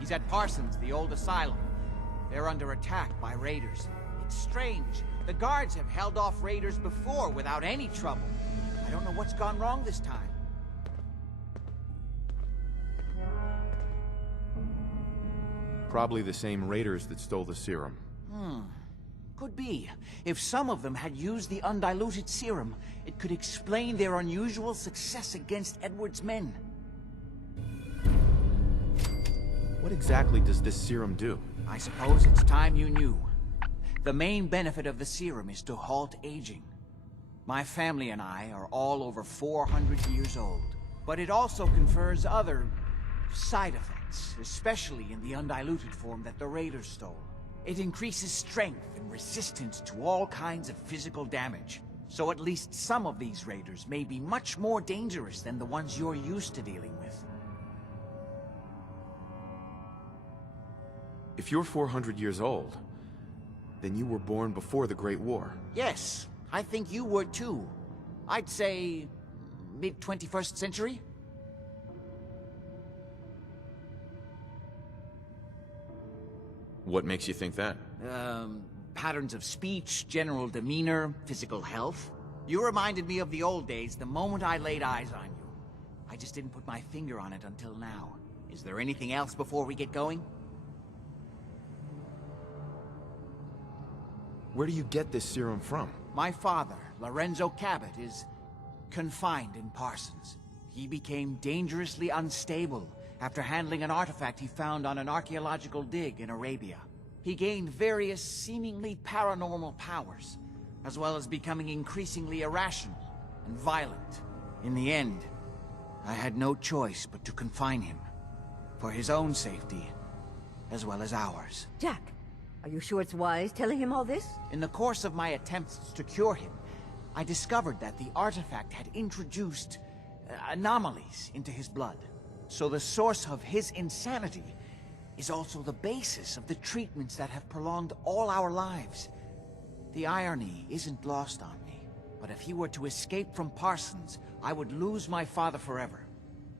He's at Parsons, the old asylum. They're under attack by raiders. It's strange. The guards have held off raiders before without any trouble. I don't know what's gone wrong this time. Probably the same raiders that stole the serum. Could be. If some of them had used the undiluted serum, it could explain their unusual success against Edward's men. What exactly does this serum do? I suppose it's time you knew. The main benefit of the serum is to halt aging. My family and I are all over 400 years old. But it also confers other side effects, especially in the undiluted form that the raiders stole. It increases strength and resistance to all kinds of physical damage. So at least some of these raiders may be much more dangerous than the ones you're used to dealing with. If you're 400 years old, then you were born before the Great War. Yes, I think you were too. I'd say mid-21st century? What makes you think that? Patterns of speech, general demeanor, physical health. You reminded me of the old days the moment I laid eyes on you. I just didn't put my finger on it until now. Is there anything else before we get going? Where do you get this serum from? My father, Lorenzo Cabot, is confined in Parsons. He became dangerously unstable after handling an artifact he found on an archaeological dig in Arabia. He gained various seemingly paranormal powers, as well as becoming increasingly irrational and violent. In the end, I had no choice but to confine him, for his own safety, as well as ours. Jack, are you sure it's wise telling him all this? In the course of my attempts to cure him, I discovered that the artifact had introduced anomalies into his blood. So the source of his insanity is also the basis of the treatments that have prolonged all our lives. The irony isn't lost on me, but if he were to escape from Parsons, I would lose my father forever.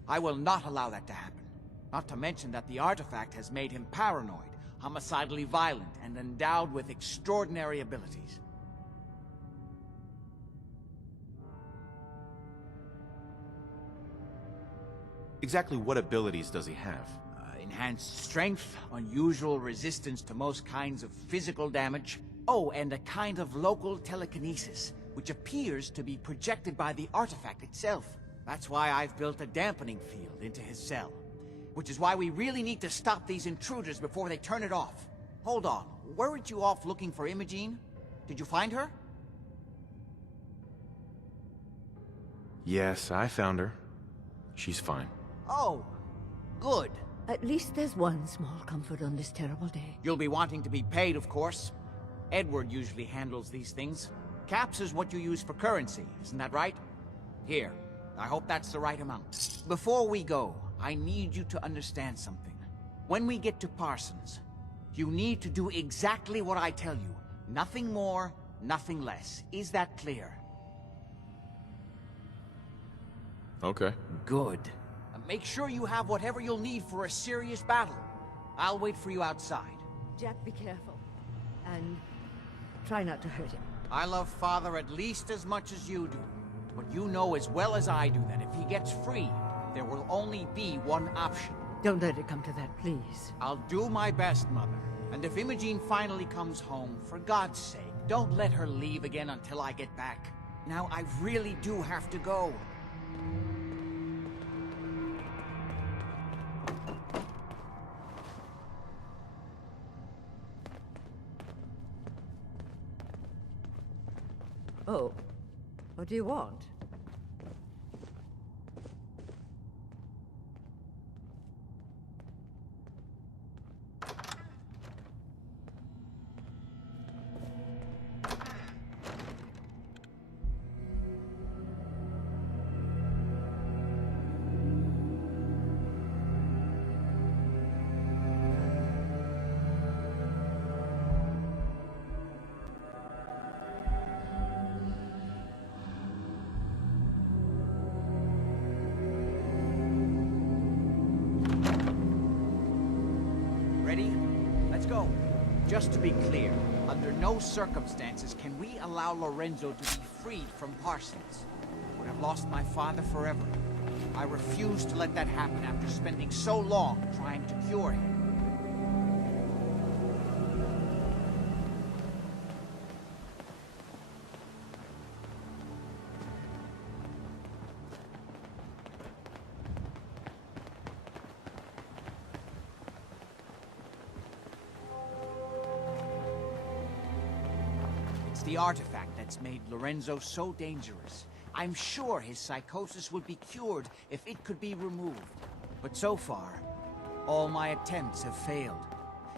I will not allow that to happen. Not to mention that the artifact has made him paranoid, homicidally violent, and endowed with extraordinary abilities. Exactly what abilities does he have? Enhanced strength, unusual resistance to most kinds of physical damage. Oh, and a kind of local telekinesis, which appears to be projected by the artifact itself. That's why I've built a dampening field into his cell. Which is why we really need to stop these intruders before they turn it off. Hold on, weren't you off looking for Imogene? Did you find her? Yes, I found her. She's fine. Oh, good. At least there's one small comfort on this terrible day. You'll be wanting to be paid, of course. Edward usually handles these things. Caps is what you use for currency, isn't that right? Here, I hope that's the right amount. Before we go, I need you to understand something. When we get to Parsons, you need to do exactly what I tell you. Nothing more, nothing less. Is that clear? Okay. Good. Make sure you have whatever you'll need for a serious battle. I'll wait for you outside. Jack, be careful. And try not to hurt him. I love Father at least as much as you do. But you know as well as I do that if he gets free, there will only be one option. Don't let it come to that, please. I'll do my best, Mother. And if Imogene finally comes home, for God's sake, don't let her leave again until I get back. Now, I really do have to go. Oh, what do you want? go. Just to be clear, under no circumstances can we allow Lorenzo to be freed from Parsons. I would have lost my father forever. I refuse to let that happen after spending so long trying to cure him. It's the artifact that's made Lorenzo so dangerous. I'm sure his psychosis would be cured if it could be removed. But so far, all my attempts have failed.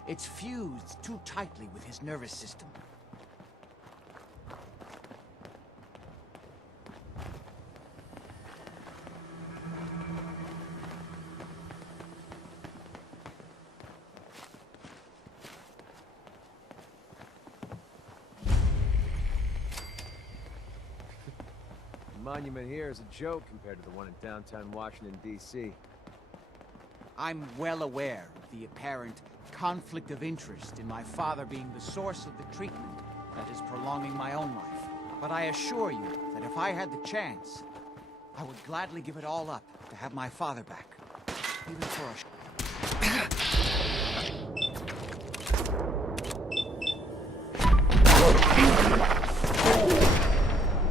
It's fused too tightly with his nervous system. The monument here is a joke compared to the one in downtown Washington, D.C. I'm well aware of the apparent conflict of interest in my father being the source of the treatment that is prolonging my own life. But I assure you that if I had the chance, I would gladly give it all up to have my father back. Even for a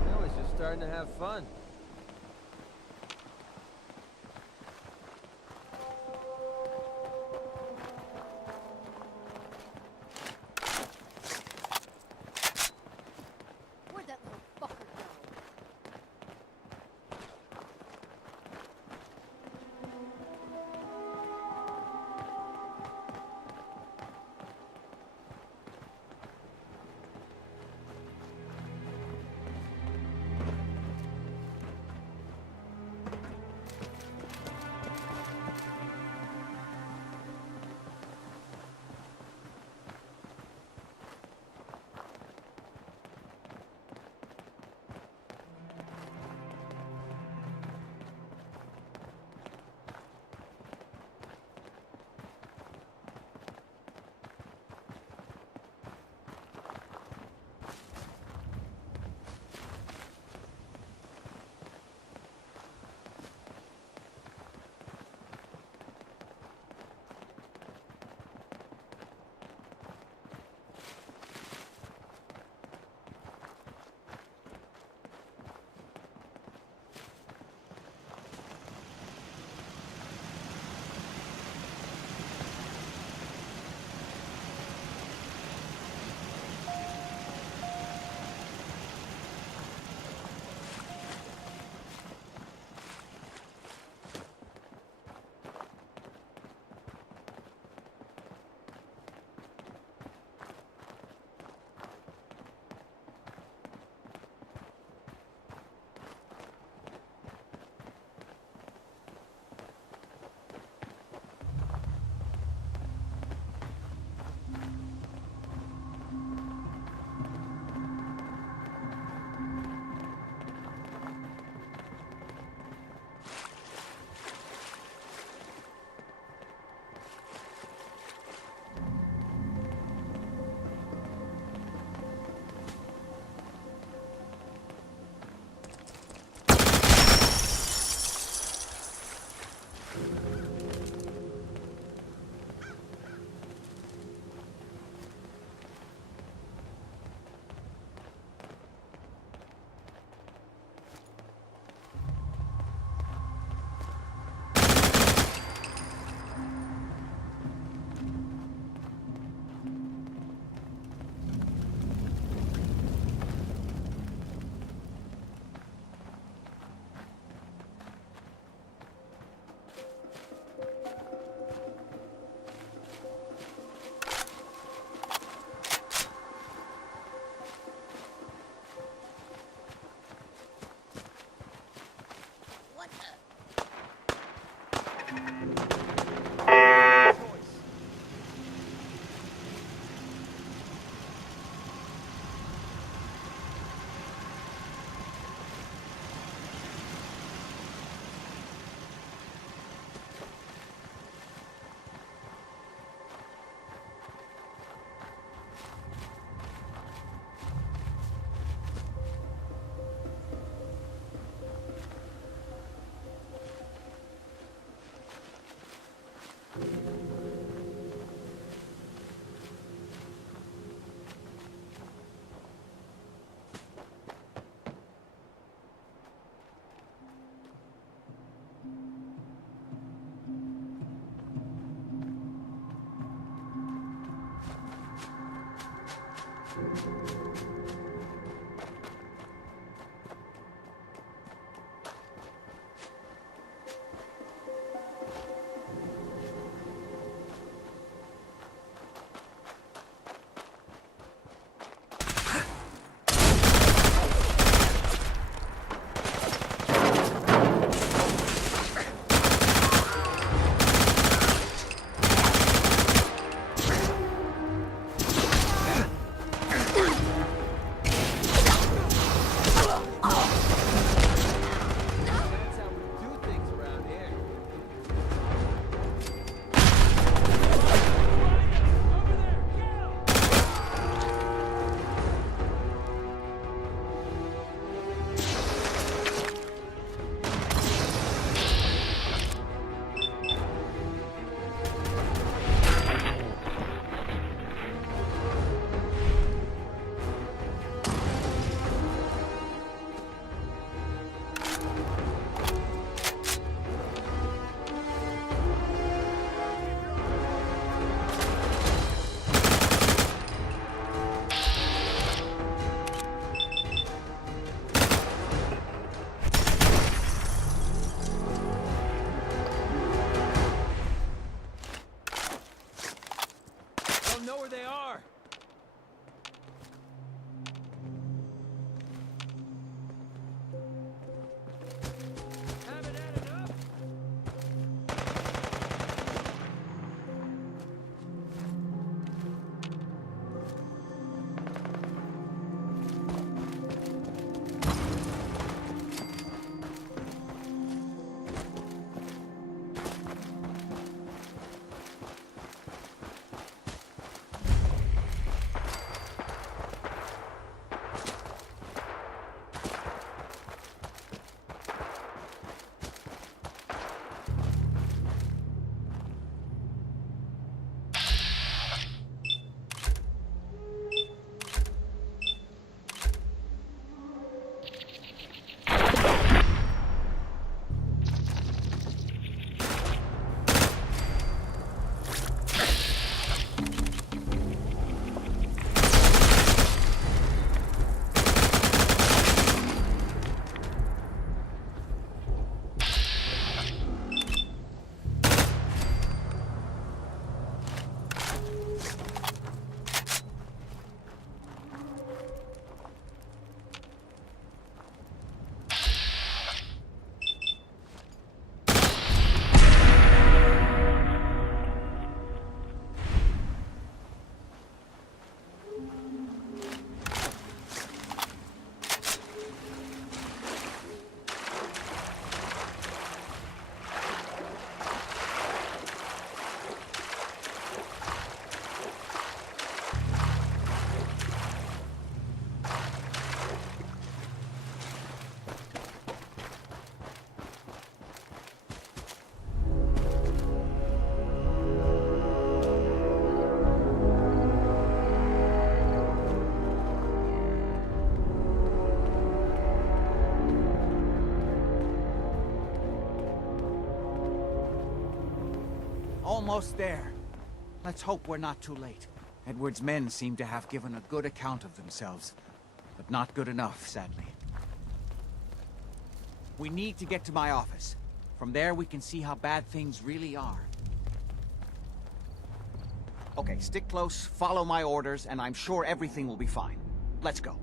Now he's just starting to have fun. Where'd that little fucker go? Almost there. Let's hope we're not too late. Edward's men seem to have given a good account of themselves, but not good enough, sadly. We need to get to my office. From there, we can see how bad things really are. Okay, stick close, follow my orders, and I'm sure everything will be fine. Let's go.